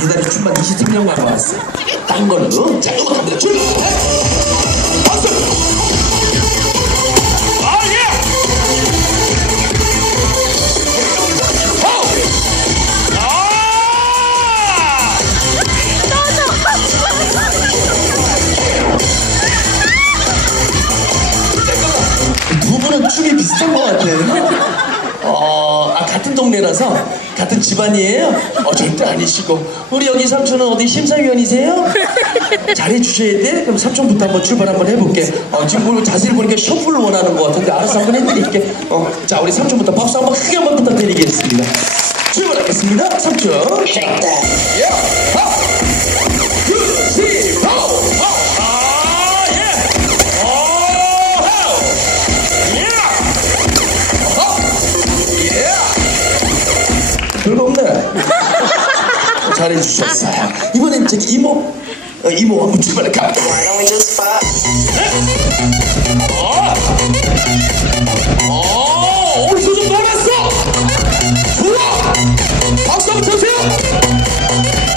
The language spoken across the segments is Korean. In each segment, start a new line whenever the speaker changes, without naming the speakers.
기다리 춤만 23년간 와왔어. 딴 거는 어? 자. 아 예. 호우. 아. 두 분은 춤이 비슷한 것 같아요. 어, 아, 같은 동네라서 같은 집안이에요? 어, 절대 아니시고. 우리 여기 삼촌은 어디 심사위원이세요? 잘해주셔야 돼? 그럼 삼촌부터 한번 출발 한번 해볼게. 어, 지금 오늘 자세를 보니까 셔플을 원하는 것 같은데 알아서 한번 해드릴게. 어, 자, 우리 삼촌부터 박수 한번 크게 한번 부탁드리겠습니다. 출발하겠습니다. 삼촌. 야, 별거 없네. 잘해주셨어요. 이번엔 저기 이모, 어, 이모 한번 출발해 가.
Fuck?
어, 오늘 소좀 놀았어. 좋아. 박수 한번 쳐주세요.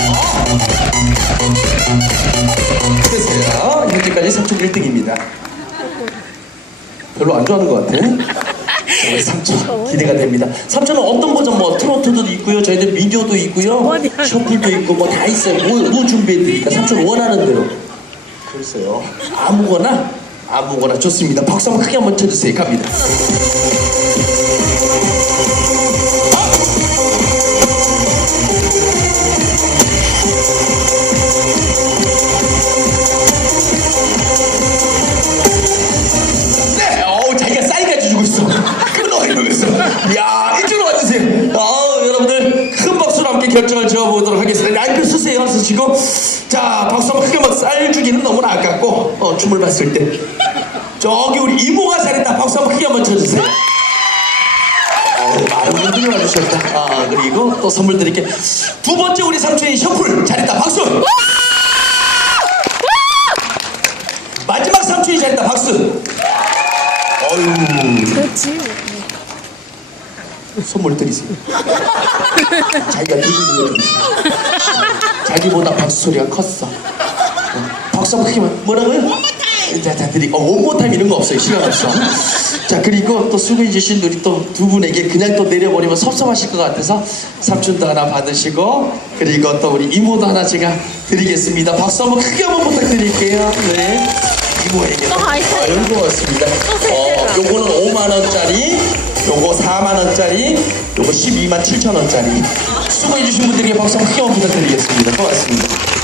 어. 됐어요. 현재까지 삼촌 1등입니다. 별로 안 좋아하는 것 같아. 자, 우리 삼촌 기대가 됩니다. 삼촌은 어떤 버전 뭐 트로트도 있고요, 저희들 민요도 있고요, 셔플도 있고 뭐 다 있어요. 뭐, 뭐 준비해드릴까? 삼촌 원하는 대로. 글쎄요. 아무거나 아무거나 좋습니다. 박수 한번 크게 한번 쳐주세요. 갑니다. 야 이쪽으로 와주세요. 아 여러분들 큰 박수로 함께 결정을 지어보도록 하겠습니다. 라이프 쓰세요. 쓰시고 자 박수 한번 크게 막쌀 주기는 너무나 아깝고 어, 춤을 봤을 때 저기 우리 이모가 잘했다. 박수 한번 크게 한번 쳐주세요. 어우, 많은 분들이 와주셨다. 아 그리고 또 선물 드릴게. 두 번째 우리 삼촌이 셔플 잘했다. 박수. 마지막 삼촌이 잘했다. 박수. 어유.
그렇지.
선물 드리세요. 자기가 있는 거. 자기보다 박수 소리가 컸어. 어, 박수 한번 크게 만 뭐라고요? 자, 다 드리. 어, 원모타임 이런 거 없어요. 시간 없어. 자, 그리고 또 수고해 주신 우리 또 두 분에게 그냥 또 내려버리면 섭섭하실 것 같아서 삼촌도 하나 받으시고 그리고 또 우리 이모도 하나 제가 드리겠습니다. 박수 한번 크게 한번 부탁드릴게요. 네. 이모에게.
또 하이파이브.
고맙습니다.
또
어. 요거는 5만 원짜리, 요거 4만 원짜리, 요거 12만 7천 원짜리. 수고해 주신 분들에게 박수 한번 크게 부탁드리겠습니다. 고맙습니다.